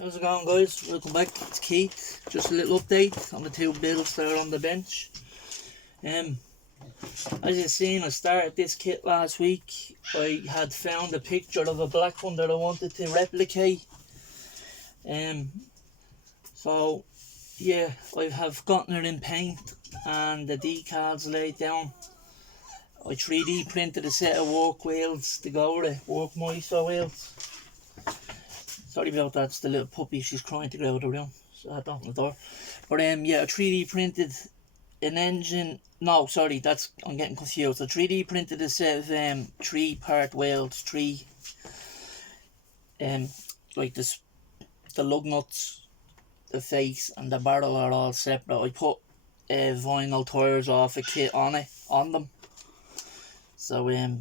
How's it going, guys? Welcome back. It's Keith. Just a little update on the two builds that are on the bench. As you've seen, I started this kit last week. I had found a picture of a black one that I wanted to replicate. So yeah, I have gotten it in paint and the decals laid down. I 3D printed a set of work wheels to go with it, work Miso wheels. Sorry about that, it's the little puppy, she's crying to get out of the room, so I had to open the door. But yeah, I 3D printed an engine, no sorry, I'm getting confused. I 3D printed a set of 3-part wheels, like this, the lug nuts, the face and the barrel are all separate. I put vinyl tires off a kit on them. So I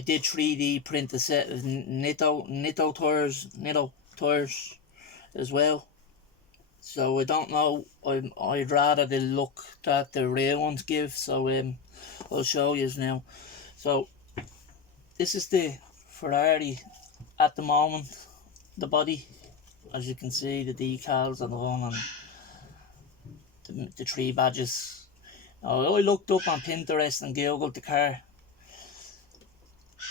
did 3D print a set of Nitto tires as well. So I don't know, I'd rather the look that the real ones give. So I'll show you now. So this is the Ferrari at the moment. The body, as you can see, the decals on the one and the 3 badges. Now, I looked up on Pinterest and googled the car.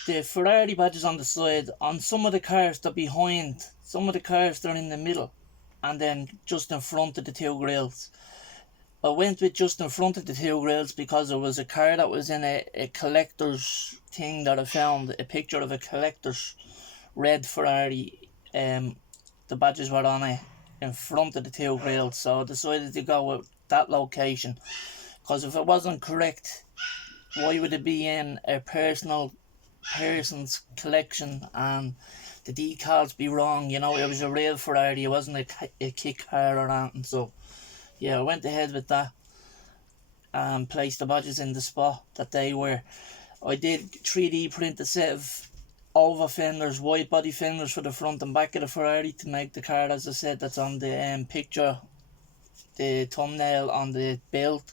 The Ferrari badges on the side, on some of the cars they're behind, some of the cars they're in the middle, and then just in front of the 2 grills. I went with just in front of the 2 grills because there was a car that was in a collector's thing that I found, a picture of a collector's red Ferrari. The badges were on it in front of the 2 grills, so I decided to go with that location. Because if it wasn't correct, why would it be in a person's collection and the decals be wrong? You know, it was a real Ferrari, it wasn't a kit car or anything. So yeah, I went ahead with that and placed the badges in the spot that they were. I did 3D print a set of over fenders, wide body fenders for the front and back of the Ferrari to make the car, as I said, that's on the picture, the thumbnail on the build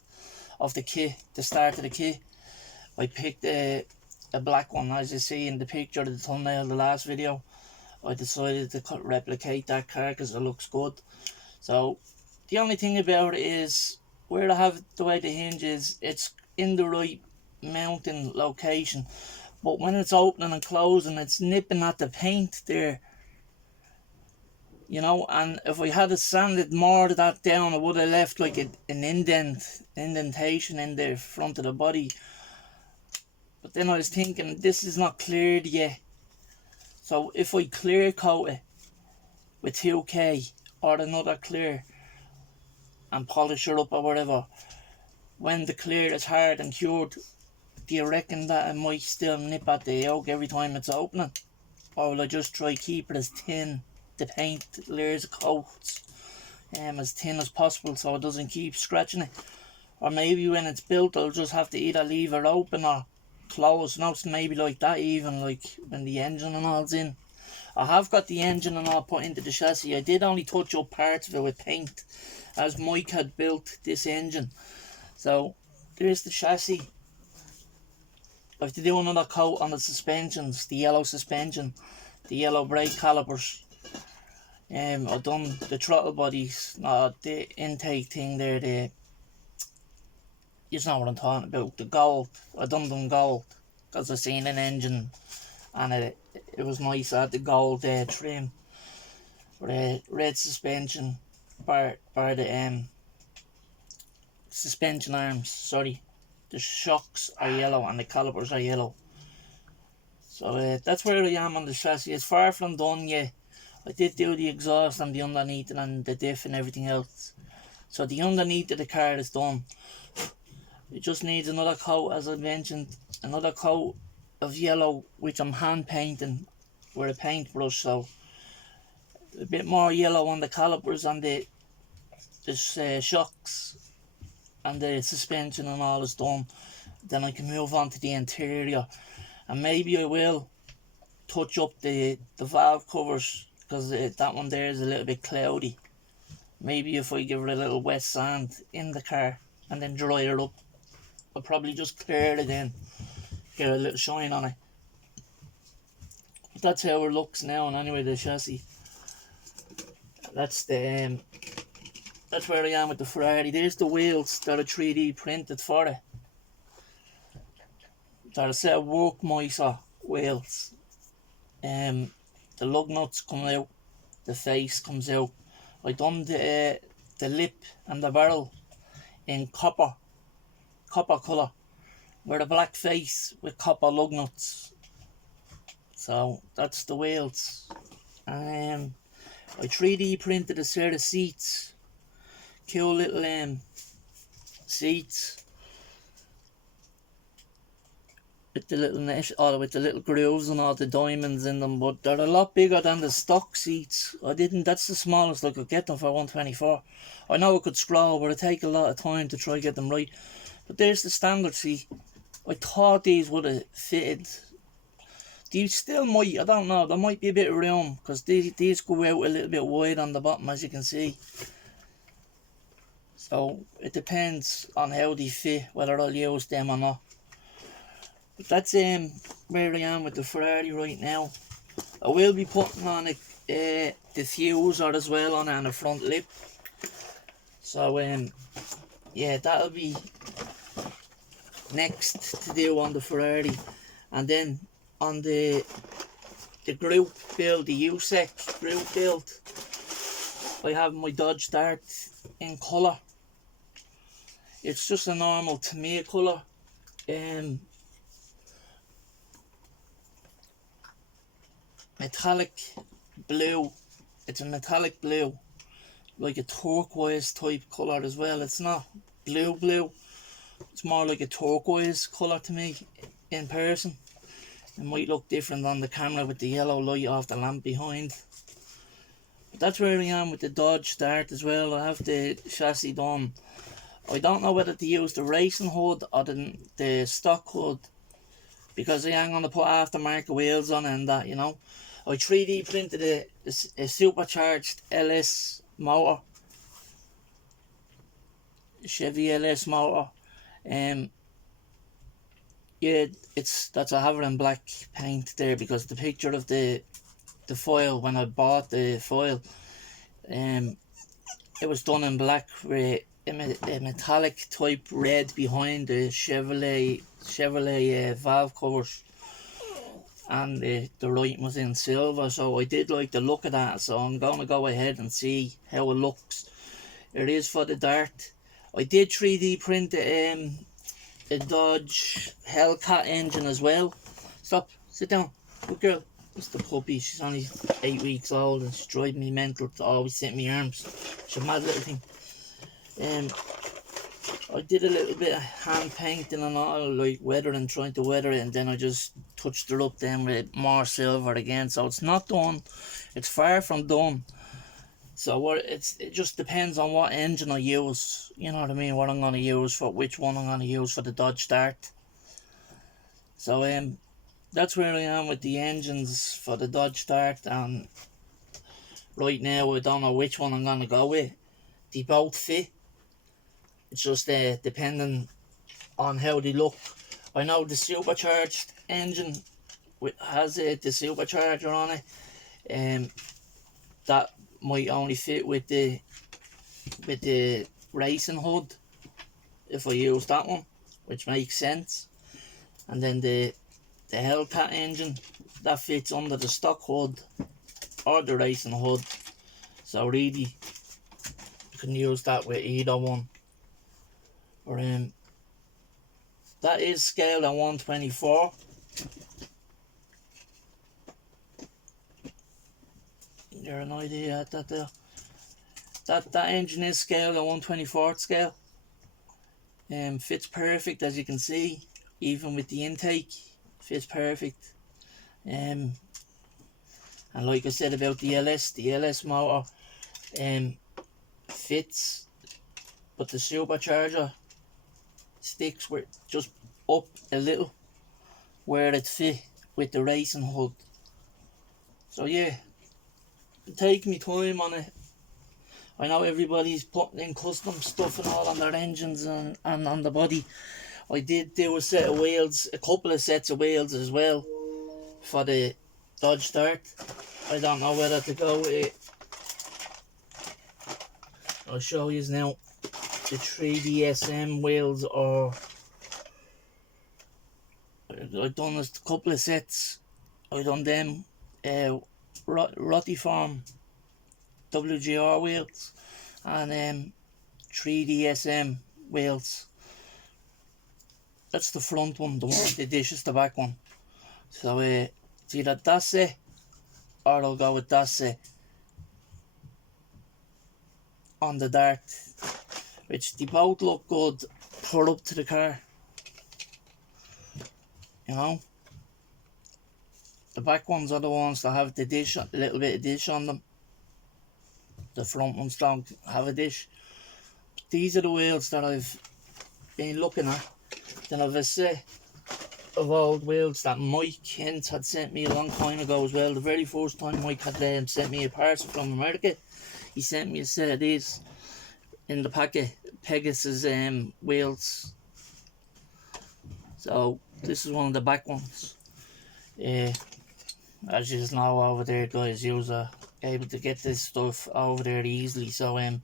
of the kit, the start of the kit. I picked a black one, as you see in the picture of the thumbnail, the last video. I decided to replicate that car because it looks good. So the only thing about it is where I have the way the hinge is, it's in the right mounting location, but when it's opening and closing, it's nipping at the paint there, you know. And if I had sanded more of that down, I would have left like an indentation in the front of the body. But then I was thinking, this is not cleared yet. So if I clear coat it with 2K or another clear and polish it up or whatever, when the clear is hard and cured, do you reckon that it might still nip at the yoke every time it's opening? Or will I just try keep it as thin, the paint layers of coats, as thin as possible so it doesn't keep scratching it? Or maybe when it's built I'll just have to either leave it open or close. No, it's maybe like that, even like when the engine and all's in. I have got the engine and all put into the chassis. I did only touch up parts of it with paint as Mike had built this engine. So there's the chassis. I have to do another coat on the suspensions, the yellow suspension, the yellow brake calipers. I've done the throttle bodies, the intake thing there, you know what I'm talking about, the gold. I done them gold because I seen an engine and it was nice. I had the gold trim, red suspension bar the suspension arms. Sorry, the shocks are yellow and the calipers are yellow. So that's where I am on the chassis. It's far from done yet. I did do the exhaust and the underneath and the diff and everything else. So the underneath of the car is done. It just needs another coat, as I mentioned, another coat of yellow, which I'm hand painting with a paintbrush. So a bit more yellow on the calipers and the shocks and the suspension and all is done. Then I can move on to the interior, and maybe I will touch up the valve covers because that one there is a little bit cloudy. Maybe if I give it a little wet sand in the car and then dry it up, I'll probably just clear it in, get a little shine on it. But that's how it looks now, and anyway, the chassis. That's the that's where I am with the Ferrari. There's the wheels that are 3D printed for it. They're a set of Workmeister wheels. The lug nuts come out, the face comes out. I done the lip and the barrel in copper colour, with a black face with copper lug nuts. So that's the wheels. I 3D printed a set of seats. Cool little seats with the little mesh, or with the little grooves and all the diamonds in them, but they're a lot bigger than the stock seats. That's the smallest I could get them for 124. I know I could scroll, but it take a lot of time to try get them right. But there's the standard seat. I thought these would have fitted. These still might, I don't know, there might be a bit of room, because these go out a little bit wide on the bottom, as you can see. So it depends on how they fit, whether I'll use them or not. But that's where I am with the Ferrari right now. I will be putting on a diffuser as well on it, and a front lip. So yeah, that'll be next to do on the Ferrari. And then on the group build, the Ussac group build, I have my Dodge Dart in colour. It's just a normal tomato colour. Metallic blue. It's a metallic blue, like a turquoise type colour as well. It's not blue. It's more like a turquoise colour to me in person. It might look different on the camera with the yellow light off the lamp behind. But that's where I am with the Dodge Dart as well. I have the chassis done. I don't know whether to use the racing hood or the stock hood, because I am going to put aftermarket wheels on and that, you know. I 3D printed a supercharged LS motor, Chevy LS motor. Yeah, that's I have it in black paint there, because the picture of the foil, when I bought the foil, it was done in black with a metallic type red behind the Chevrolet valve covers, and the writing was in silver. So I did like the look of that, so I'm going to go ahead and see how it looks. It is for the Dart. I did 3D print a Dodge Hellcat engine as well. Stop, sit down, good girl. It's the puppy, she's only 8 weeks old and she's driving me mental to always sit in my arms. She's a mad little thing. I did a little bit of hand painting and all, like weathering, trying to weather it, and then I just touched it up then with more silver again. So it's not done, it's far from done. So it just depends on what engine I use, you know what I mean, what I'm going to use for, which one I'm going to use for the Dodge Dart. So that's where I am with the engines for the Dodge Dart, and right now I don't know which one I'm going to go with. They both fit. It's just depending on how they look. I know the supercharged engine has the supercharger on it. That might only fit with the racing hood if I use that one, which makes sense. And then the Hellcat engine, that fits under the stock hood or the racing hood. So really, you can use that with either one. Or that is scaled at 124. You're an idea at that there. That engine is scaled at 1/24 scale. Fits perfect, as you can see, even with the intake, fits perfect. And like I said about the LS motor, fits, but the supercharger sticks were just up a little where it fit with the racing hood. So yeah, take me time on it. I know everybody's putting in custom stuff and all on their engines and on the body. I did do a set of wheels, a couple of sets of wheels as well for the Dodge Dart. I don't know whether to go with I'll show you now the 3DSM wheels, or I've done a couple of sets. I've done them Rotiform WGR wheels and 3DSM wheels. That's the front one, the one with the dish is the back one. So it's either that set or I'll go with that set on the Dart, which they both look good put up to the car. You know, the back ones are the ones that have the dish, a little bit of dish on them. The front ones don't have a dish. But these are the wheels that I've been looking at. Then I've a set of old wheels that Mike Kent had sent me a long time ago as well. The very first time Mike had sent me a parcel from America, he sent me a set of these in the packet, Pegasus wheels. So this is one of the back ones. As you know over there, guys, you are able to get this stuff over there easily. So I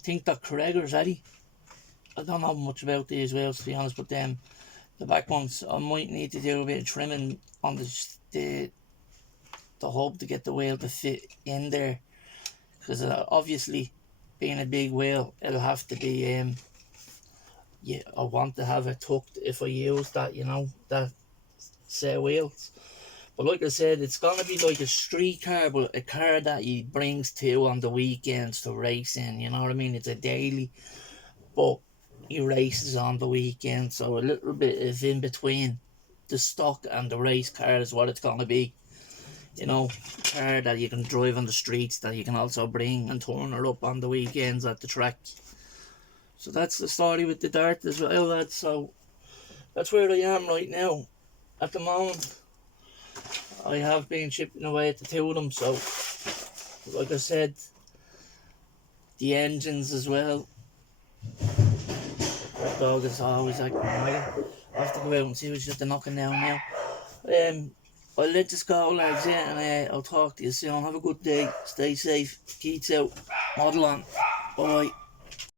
think they're Craigers, Eddie. I don't know much about these wheels, to be honest, but the back ones, I might need to do a bit of trimming on the hub to get the wheel to fit in there, because obviously being a big wheel, it'll have to be yeah, I want to have it tucked if I use that, you know, that set of wheels. But like I said, it's gonna be like a street car, but a car that he brings to on the weekends to race in, you know what I mean? It's a daily, but he races on the weekend, so a little bit of in between the stock and the race car is what it's gonna be. You know, a car that you can drive on the streets, that you can also bring and turn her up on the weekends at the track. So that's the story with the Dart as well, lads. So that's where I am right now. At the moment, I have been chipping away at the two of them, so like I said, the engines as well. That dog is always acting right. I have to go out and see what's just knocking down now. I'll let this go, lads, yeah, and I'll talk to you soon. Have a good day, stay safe, keep out, model on, bye.